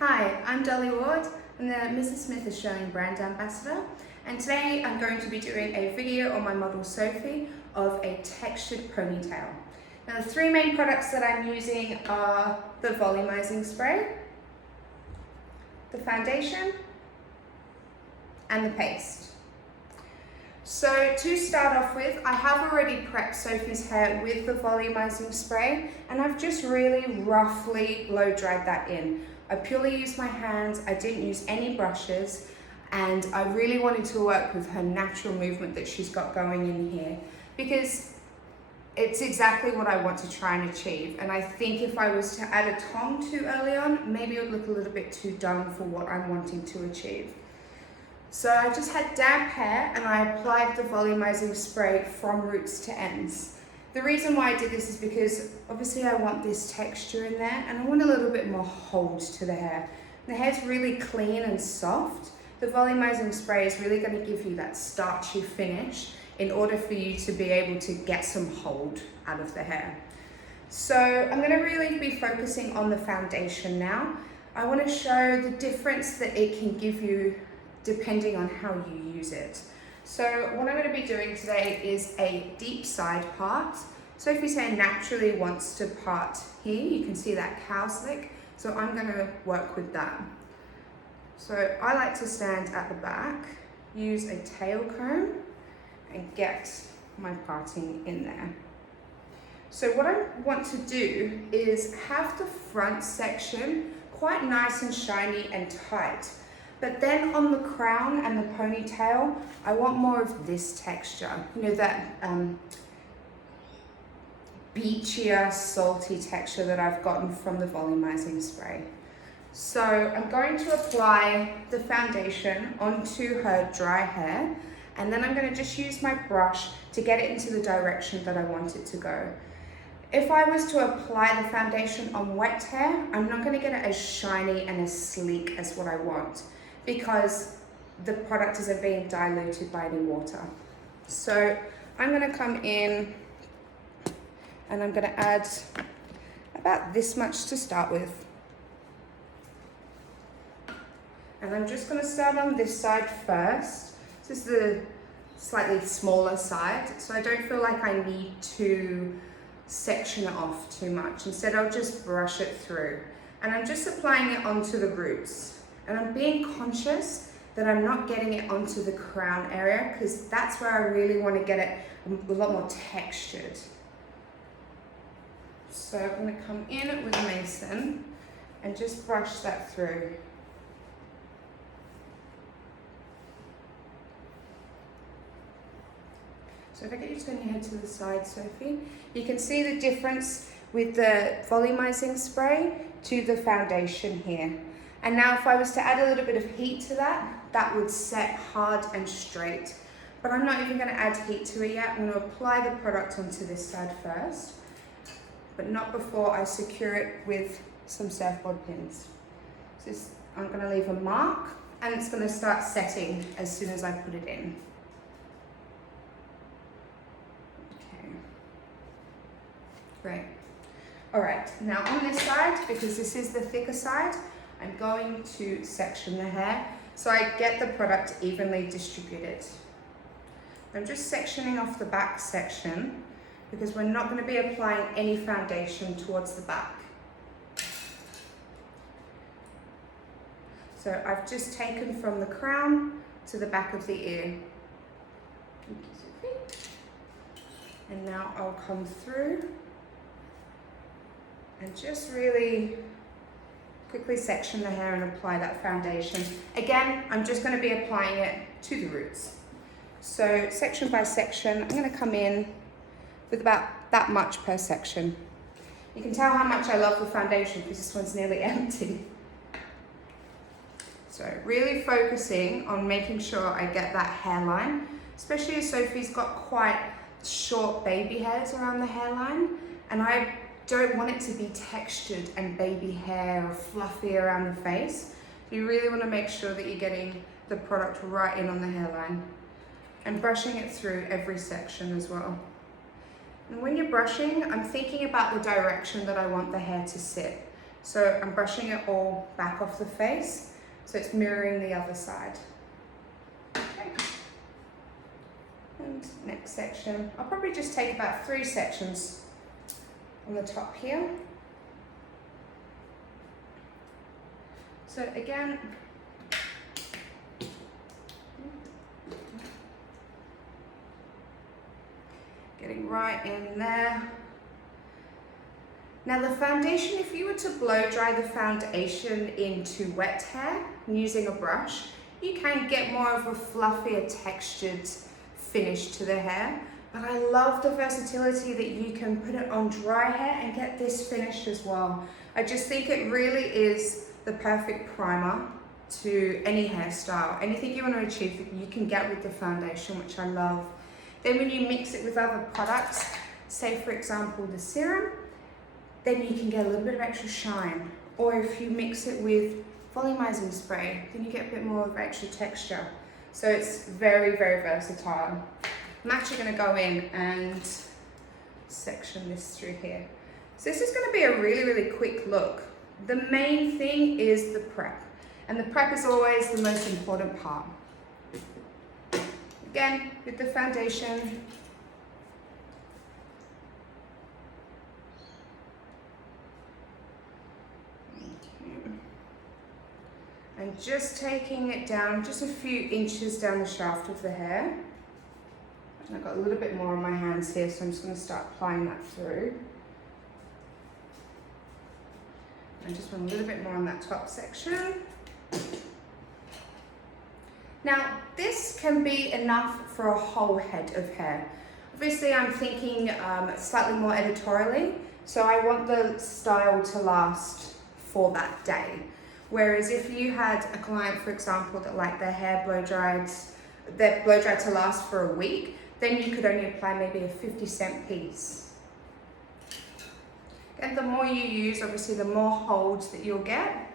Hi, I'm Dolly Ward. I'm the Mrs. Smith Australian Brand Ambassador, and today I'm going to be doing a video on my model Sophie of a textured ponytail. Now the three main products that I'm using are the volumizing spray, the foundation, and the paste. So to start off with, I have already prepped Sophie's hair with the volumizing spray, and I've just really roughly blow dried that in. I purely used my hands, I didn't use any brushes, and I really wanted to work with her natural movement that she's got going in here, because it's exactly what I want to try and achieve. And I think if I was to add a tong too early on, maybe it would look a little bit too done for what I'm wanting to achieve. So I just had damp hair and I applied the volumizing spray from roots to ends. The reason why I did this is because obviously I want this texture in there and I want a little bit more hold to the hair. The hair's really clean and soft. The volumizing spray is really going to give you that starchy finish in order for you to be able to get some hold out of the hair. So I'm going to really be focusing on the foundation now. I want to show the difference that it can give you depending on how you use it. So what I'm going to be doing today is a deep side part. Sophie's hair naturally wants to part here. You can see that cow's lick. So I'm going to work with that. So I like to stand at the back, use a tail comb and get my parting in there. So what I want to do is have the front section quite nice and shiny and tight. But then on the crown and the ponytail, I want more of this texture. You know, that beachier, salty texture that I've gotten from the volumizing spray. So I'm going to apply the foundation onto her dry hair, and then I'm going to just use my brush to get it into the direction that I want it to go. If I was to apply the foundation on wet hair, I'm not going to get it as shiny and as sleek as what I want, because the product isn't being diluted by any water. So I'm going to come in and I'm going to add about this much to start with. And I'm just going to start on this side first. This is the slightly smaller side, so I don't feel like I need to section it off too much. Instead, I'll just brush it through. And I'm just applying it onto the roots. And I'm being conscious that I'm not getting it onto the crown area, because that's where I really want to get it a lot more textured. So I'm going to come in with a mason and just brush that through. So if I get you to turn your head to the side, Sophie, you can see the difference with the volumizing spray to the foundation here. And now if I was to add a little bit of heat to that, that would set hard and straight. But I'm not even going to add heat to it yet. I'm going to apply the product onto this side first, but not before I secure it with some surfboard pins. So I'm going to leave a mark, and it's going to start setting as soon as I put it in. Okay. Great. All right, now on this side, because this is the thicker side, I'm going to section the hair so I get the product evenly distributed. I'm just sectioning off the back section because we're not going to be applying any foundation towards the back. So I've just taken from the crown to the back of the ear. And now I'll come through and just really quickly section the hair and apply that foundation. Again, I'm just going to be applying it to the roots. So section by section, I'm going to come in with about that much per section. You can tell how much I love the foundation because this one's nearly empty. So really focusing on making sure I get that hairline, especially as Sophie's got quite short baby hairs around the hairline, and I don't want it to be textured and baby hair or fluffy around the face. You really want to make sure that you're getting the product right in on the hairline and brushing it through every section as well. And when you're brushing, I'm thinking about the direction that I want the hair to sit. So I'm brushing it all back off the face, so it's mirroring the other side. Okay. And next section, I'll probably just take about 3 sections on the top here. So again, getting right in there. Now the foundation, if you were to blow dry the foundation into wet hair using a brush, you can get more of a fluffier textured finish to the hair. But I love the versatility that you can put it on dry hair and get this finish as well. I just think it really is the perfect primer to any hairstyle. Anything you want to achieve that you can get with the foundation, which I love. Then when you mix it with other products, say for example the serum, then you can get a little bit of extra shine. Or if you mix it with volumizing spray, then you get a bit more of extra texture. So it's very, very versatile. I'm actually going to go in and section this through here. So this is going to be a really, really quick look. The main thing is the prep, and the prep is always the most important part. Again, with the foundation, and just taking it down just a few inches down the shaft of the hair. I've got a little bit more on my hands here, so I'm just going to start applying that through. I just want a little bit more on that top section. Now, this can be enough for a whole head of hair. Obviously, I'm thinking slightly more editorially, so I want the style to last for that day. Whereas if you had a client, for example, that liked their hair blow dried to last for a week, then you could only apply maybe a 50-cent piece. And the more you use, obviously, the more holds that you'll get.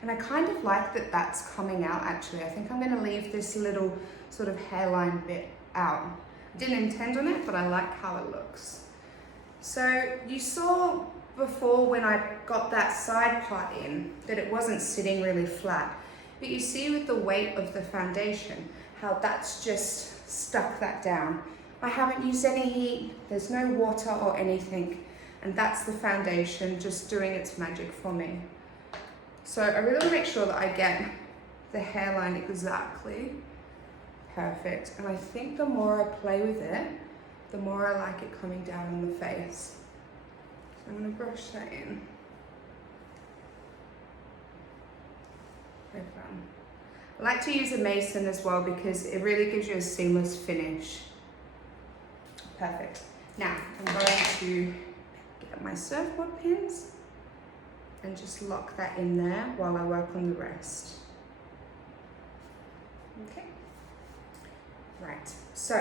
And I kind of like that that's coming out, actually. I think I'm going to leave this little sort of hairline bit out. I didn't intend on it, but I like how it looks. So you saw before when I got that side part in that it wasn't sitting really flat. But you see with the weight of the foundation, how that's just stuck that down. I haven't used any heat, there's no water or anything, and that's the foundation just doing its magic for me. So I really want to make sure that I get the hairline exactly perfect, and I think the more I play with it, the more I like it coming down on the face. So I'm going to brush that in. Very fun. I like to use a mason as well because it really gives you a seamless finish. Perfect. Now I'm going to get my surfboard pins and just lock that in there while I work on the rest. Okay. Right, so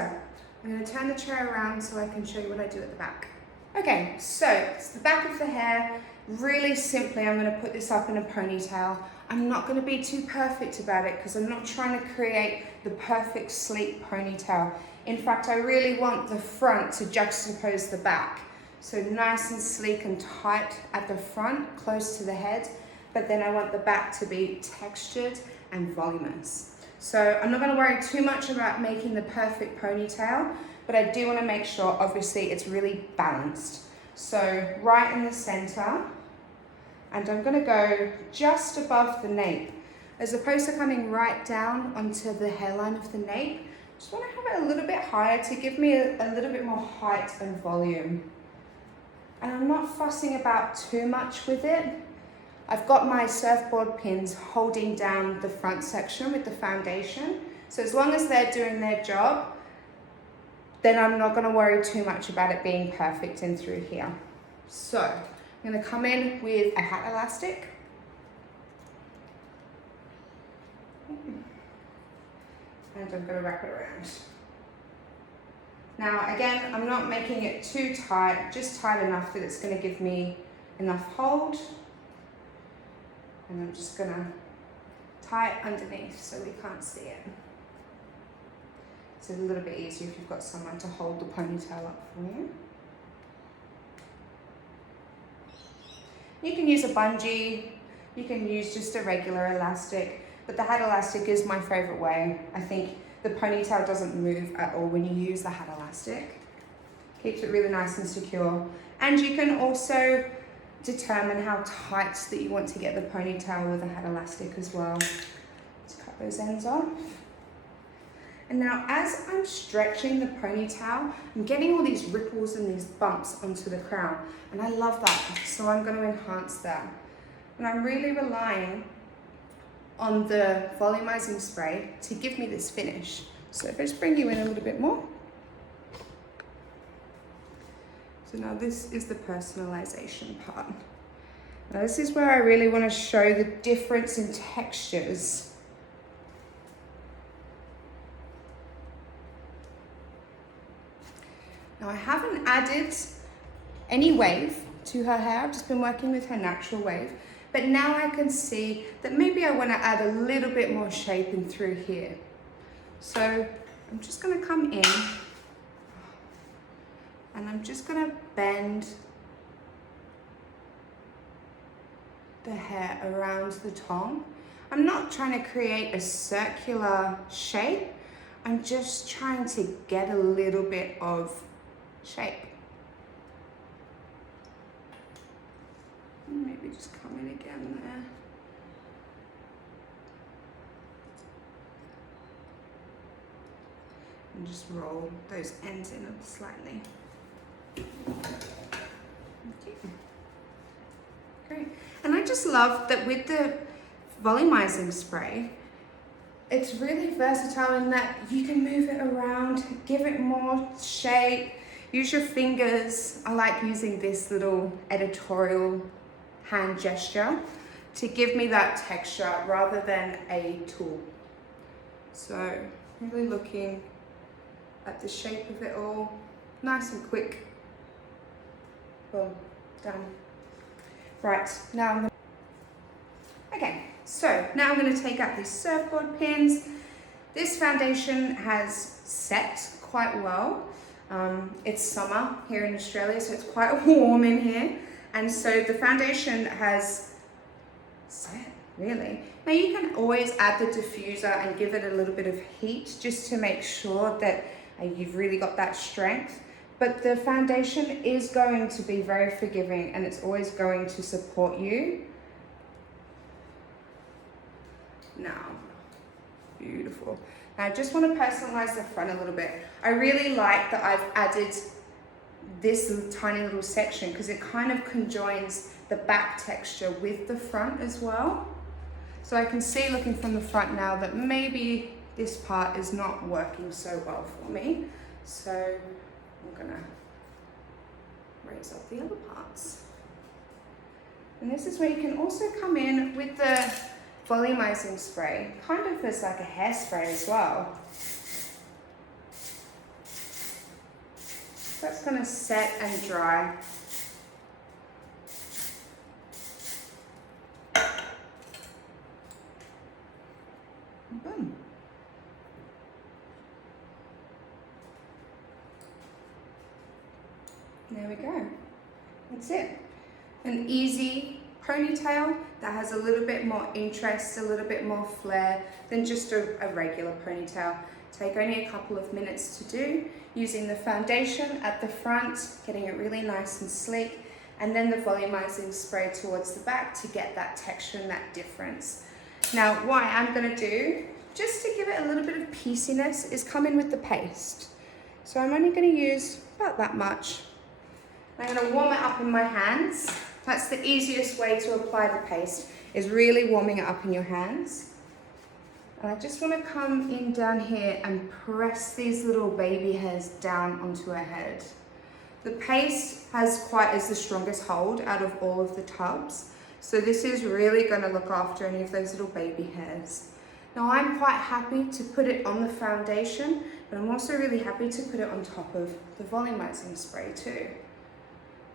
I'm going to turn the chair around so I can show you what I do at the back. Okay, so it's the back of the hair. Really simply, I'm going to put this up in a ponytail. I'm not going to be too perfect about it because I'm not trying to create the perfect sleek ponytail. In fact, I really want the front to juxtapose the back. So nice and sleek and tight at the front, close to the head, but then I want the back to be textured and voluminous. So I'm not going to worry too much about making the perfect ponytail, but I do want to make sure, obviously, it's really balanced. So right in the center, and I'm going to go just above the nape. As opposed to coming right down onto the hairline of the nape, just want to have it a little bit higher to give me a little bit more height and volume. And I'm not fussing about too much with it. I've got my surfboard pins holding down the front section with the foundation. So as long as they're doing their job, then I'm not going to worry too much about it being perfect in through here. So I'm going to come in with a hat elastic. And I'm going to wrap it around. Now again, I'm not making it too tight, just tight enough that it's going to give me enough hold. And I'm just going to tie it underneath so we can't see it. It's a little bit easier if you've got someone to hold the ponytail up for you. You can use a bungee, you can use just a regular elastic, but the hat elastic is my favorite way. I think the ponytail doesn't move at all when you use the hat elastic. Keeps it really nice and secure. And you can also determine how tight that you want to get the ponytail with a hat elastic as well. Just cut those ends off. And now as I'm stretching the ponytail, I'm getting all these ripples and these bumps onto the crown. And I love that, so I'm going to enhance that. And I'm really relying on the volumizing spray to give me this finish. So if I just bring you in a little bit more. So now this is the personalization part. Now this is where I really want to show the difference in textures. Now I haven't added any wave to her hair, I've just been working with her natural wave, but now I can see that maybe I want to add a little bit more shape in through here. So I'm just going to come in and I'm just going to bend the hair around the tongue. I'm not trying to create a circular shape, I'm just trying to get a little bit of shape. Maybe just come in again there. And just roll those ends in slightly. Okay. Great. And I just love that with the volumizing spray, it's really versatile in that you can move it around, give it more shape, use your fingers. I like using this little editorial hand gesture to give me that texture rather than a tool. So really looking at the shape of it all, nice and quick. Boom, done. Right, now I'm gonna, okay, so now I'm gonna take out these surfboard pins. This foundation has set quite well. It's summer here in Australia, so it's quite warm in here. And so the foundation has set, really. Now you can always add the diffuser and give it a little bit of heat just to make sure that you've really got that strength. But the foundation is going to be very forgiving and it's always going to support you. Now, beautiful. Now I just want to personalize the front a little bit. I really like that I've added this tiny little section because it kind of conjoins the back texture with the front as well. So I can see looking from the front now that maybe this part is not working so well for me. So I'm gonna raise up the other parts. And this is where you can also come in with the volumizing spray, kind of as like a hairspray as well. That's gonna set and dry. Boom. There we go. That's it. An easy ponytail that has a little bit more interest, a little bit more flair than just a regular ponytail. Take only a couple of minutes to do, using the foundation at the front, getting it really nice and sleek, and then the volumizing spray towards the back to get that texture and that difference. Now, what I'm gonna do, just to give it a little bit of pieciness, is come in with the paste. So I'm only gonna use about that much. I'm gonna warm it up in my hands. That's the easiest way to apply the paste, is really warming it up in your hands. And I just want to come in down here and press these little baby hairs down onto her head. The paste is the strongest hold out of all of the tubs. So this is really going to look after any of those little baby hairs. Now I'm quite happy to put it on the foundation, but I'm also really happy to put it on top of the volumizing spray too.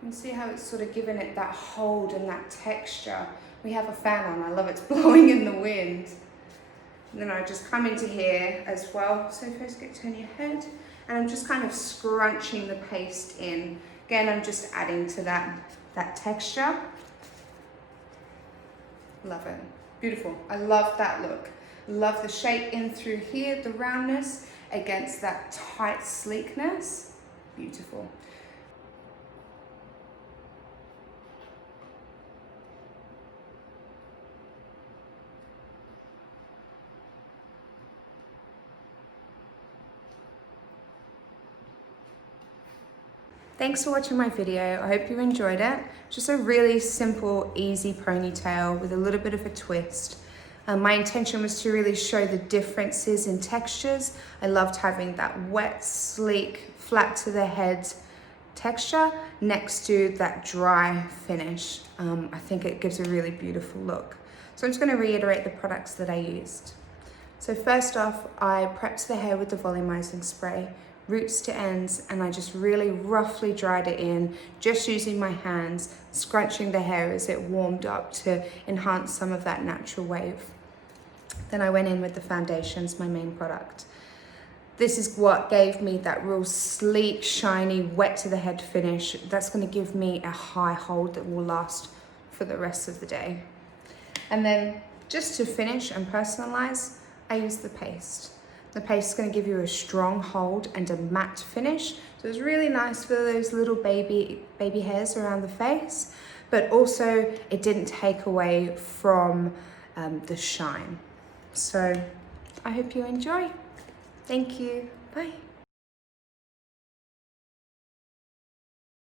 You can see how it's sort of given it that hold and that texture. We have a fan on, I love it's blowing in the wind. And then I just come into here as well. So first turn your head, and I'm just kind of scrunching the paste in. Again, I'm just adding to that texture. Love it. Beautiful. I love that look. Love the shape in through here, the roundness against that tight sleekness. Beautiful. Thanks for watching my video. I hope you enjoyed it. Just a really simple, easy ponytail with a little bit of a twist. My intention was to really show the differences in textures. I loved having that wet, sleek, flat to the head texture next to that dry finish. I think it gives a really beautiful look. So I'm just going to reiterate the products that I used. So first off, I prepped the hair with the volumizing spray, roots to ends, and I just really roughly dried it in, just using my hands, scrunching the hair as it warmed up to enhance some of that natural wave. Then I went in with the foundations, my main product. This is what gave me that real sleek, shiny, wet to the head finish. That's going to give me a high hold that will last for the rest of the day. And then just to finish and personalize, I used the paste. The paste is going to give you a strong hold and a matte finish. So it's really nice for those little baby hairs around the face, but also it didn't take away from the shine. So I hope you enjoy. Thank you. Bye.